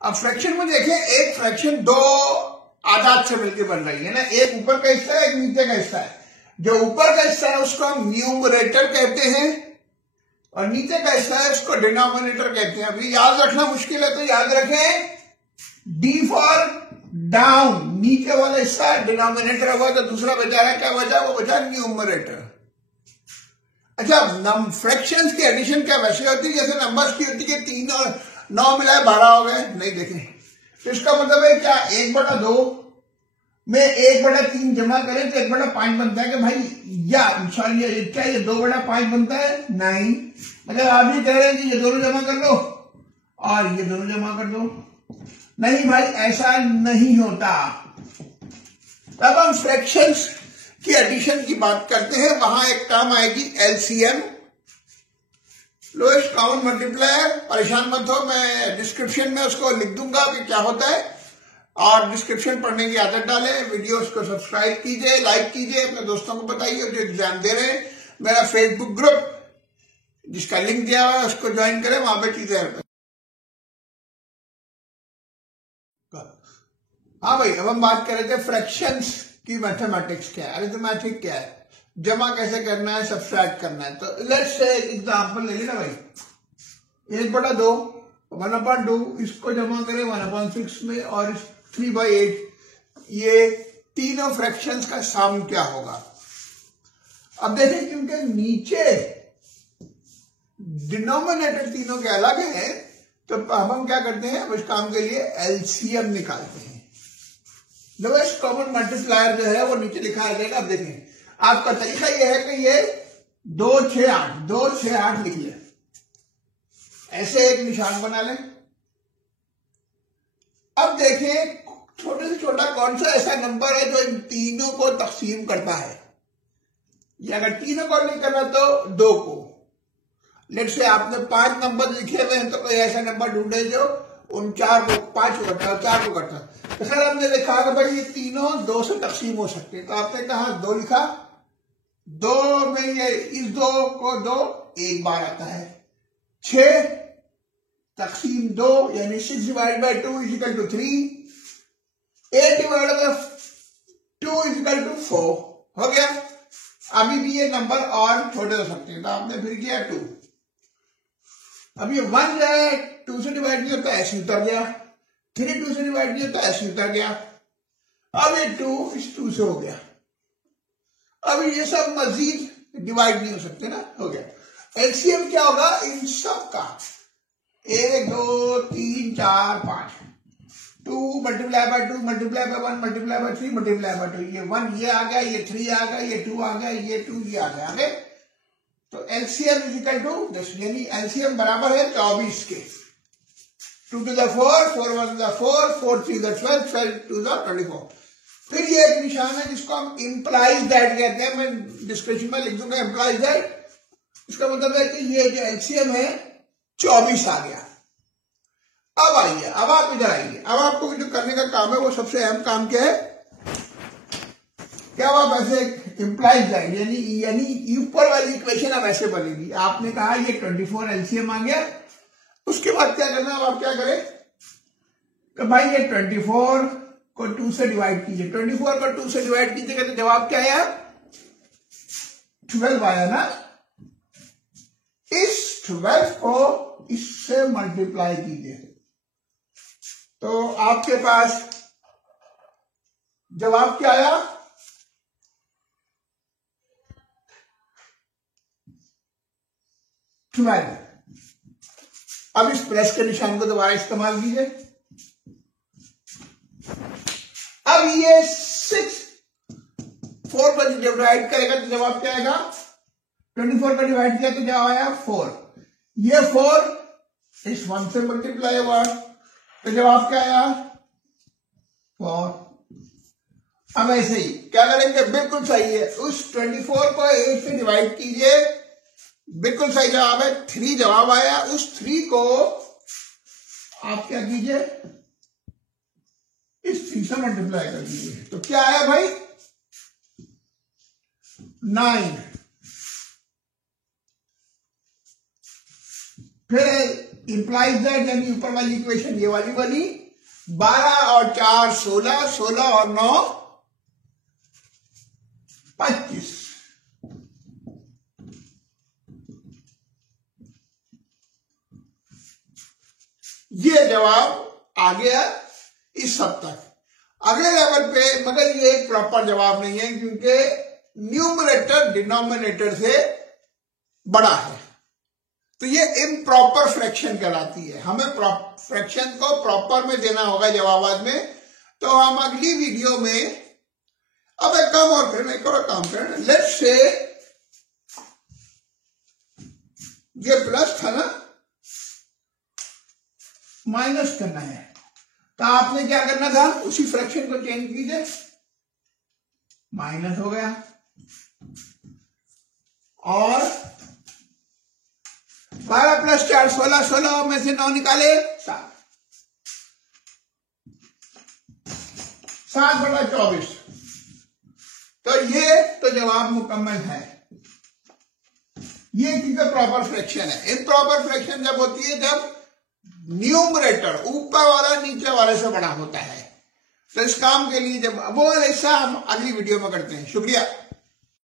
अब फ्रैक्शन में देखें, एक फ्रैक्शन दो आदाद से मिलकर बन रही है ना, एक ऊपर का हिस्सा है एक नीचे का हिस्सा है। जो ऊपर का हिस्सा है उसको हम न्यूमरेटर कहते हैं और नीचे का हिस्सा है उसको डिनोमिनेटर कहते हैं। अभी याद रखना मुश्किल है तो याद रखें, डी फॉर डाउन, नीचे वाला हिस्सा डिनोमिनेटर होगा तो दूसरा बचा है, क्या बचा? वो बचा न्यूमरेटर। अच्छा, फ्रैक्शंस की एडिशन क्या वैसे होती है जैसे नंबर्स की होती है, 3 और 9 मिलाए 12 हो गए? नहीं, देखें तो इसका मतलब है क्या, 1/2 में 1/3 जमा करें तो 1/5 बनता है कि भाई, या सॉरी क्या ये 2/5 बनता है? नहीं, मतलब आप ये कह रहे हैं कि ये दोनों जमा कर लो और ये दोनों जमा कर दो। नहीं भाई, ऐसा नहीं होता। तब हम फ्रैक्शंस की एडिशन की बात करते हैं, वहां एक टर्म आएगी एलसीएम, लोएस्ट कॉमन मल्टीप्लायर। परेशान मत हो, मैं डिस्क्रिप्शन में उसको लिख दूंगा कि क्या होता है, और डिस्क्रिप्शन पढ़ने की आदत डालें। वीडियोस को सब्सक्राइब कीजिए, लाइक कीजिए, अपने दोस्तों को बताइए जो एग्जाम दे रहे हैं। मेरा फेसबुक ग्रुप जिसका लिंक दिया हुआ है उसको ज्वाइन करें, वहां पे चीजें। हाँ भाई, अब हम बात कर रहे थे फ्रैक्शंस की मैथमेटिक्स क्या है, अरिथमेटिक क्या है, जमा कैसे करना है, सब्ट्रैक्ट करना है। तो लेट्स से एग्जांपल ले लेना भाई, 1/2 1/2 इसको जमा करें 1/6 में और 3/8, ये तीनों फ्रैक्शंस का सम क्या होगा। अब देखें, क्योंकि नीचे डिनोमिनेटर तीनों के अलग है तो अब हम क्या करते हैं, अब इस काम के लिए एलसीएम निकालते हैं। लोएस्ट कॉमन मल्टीप्लायर जो है वो नीचे लिखा आ जाएगा। अब देखें, आपका तरीका यह है कि ये 2, 6, 8 2, 6, 8 लिख लें, ऐसे एक निशान बना लें। अब देखें, छोटे से छोटा कौन सा ऐसा नंबर है जो इन तीनों को तकसीम करता है, या अगर तीनों को नहीं करना तो 2 को। लेट्स से आपने 5 नंबर लिखे हुए हैं तो कोई ऐसा नंबर ढूंढे जो उन 4 को 5 को करता है, 4 को करता है। तो खैर हमने लिखा कि भाई ये तीनों 2 से तकसीम हो सकते हैं, तो आपने कहा 2 लिखा, 2 में ये इस 2 को 2 एक बार आता है, 6 तकसीम 2 यानी 6/2 = 3, 8/2 = 4 हो गया। अभी भी ये नंबर और छोटे हो सकते हैं, तो आपने फिर किया 2। अब ये 1 जो है 2 से डिवाइड नहीं होता, ऐसे उतर गया। 3 2 से डिवाइड नहीं होता, ऐसे उतर गया। अब ये 2 इस 2 से हो गया। अब ये सब मजीद डिवाइड नहीं हो सकते ना, हो गया। एलसीएम क्या होगा इन सब का? 1 2 3 4 5, 2 × 2 × 1 × 3 × 2, ये 1 ये आ गया, ये 3 आ गया, ये 2 आ गया, ये 2 ये आ गया, आगे। तो एलसीएम = 10, यानी एलसीएम बराबर है 24 के। 2 to the 4, 4 1 to the 4, 4 3 to the 12, 12 2 to the 24। फिर ये एक निशान है जिसको हम इम्प्लाइज दैट कहते हैं, मैं डिस्क्रिप्शन में लिख दूंगा इम्प्लाइज दैट। इसका मतलब है कि ये जो एलसीएम है 24 आ गया। अब आइए, अब आप इधर आइए, अब आपको जो करने का काम है वो सबसे अहम काम क्या है, क्या आप ऐसे इम्प्लाइज दैट यानी ऊपर वाली इक्वेशन अब ऐसे बनेगी। आपने कहा ये 24 एलसीएम आ गया, उसके बाद क्या करना, अब आप क्या करें कि भाई ये 24 को 2 से डिवाइड कीजिए, 24 को 2 से डिवाइड कीजिएगा तो जवाब क्या आया, 12 आया ना। इस 12 को इससे मल्टीप्लाई कीजिए तो आपके पास जवाब क्या आया, 12। अब इस प्लस के निशान को दोबारा इस्तेमाल कीजिए। अब ये 6 4 पर डिवाइड करेगा तो जवाब क्या आएगा, 24 का डिवाइड किया तो जवाब आया 4। ये 4 इस 1 से मल्टीप्लाई हुआ तो जवाब क्या आया, 4। अब ऐसे ही क्या करेंगे, बिल्कुल सही है, उस 24 को 8 से डिवाइड कीजिए, बिल्कुल सही जवाब है, 3 जवाब आया। उस 3 को आप क्या कीजिए, इस 3 से मल्टीप्लाई कर दीजिए तो क्या आया भाई, 9। फिर इंप्लाइज दैट, यानी ऊपर वाली इक्वेशन ये वाली बनी, 12 और 4 16, 16 और 9 25। ये जवाब आ गया इस सब तक। अगले लेवल पे, मगर ये एक प्रॉपर जवाब नहीं है क्योंकि न्यूमरेटर डिनोमिनेटर से बड़ा है, तो ये इम्प्रॉपर फ्रैक्शन कहलाती है। हमें फ्रैक्शन को प्रॉपर में देना होगा जवाबात में। तो हम अगली वीडियो में अब एक काम और करें, एक और काम करें। लेट्स से ये प्लस था ना, माइनस करना है, तो आपने क्या करना था, उसी फ्रैक्शन को चेंज कीजिए, माइनस हो गया और 12 प्लस 4 16, 16 में से 9 निकाले 7, 7 बटा 24। तो ये तो जवाब मुकम्मल है। ये क्योंकि प्रॉपर फ्रैक्शन है। इम्प्रॉपर फ्रैक्शन जब होती है जब न्यूमरेटर ऊपर वाला नीचे वाले से बड़ा होता है। तो इस काम के लिए जब वो हिस्सा हम अगली वीडियो में करते हैं। शुक्रिया।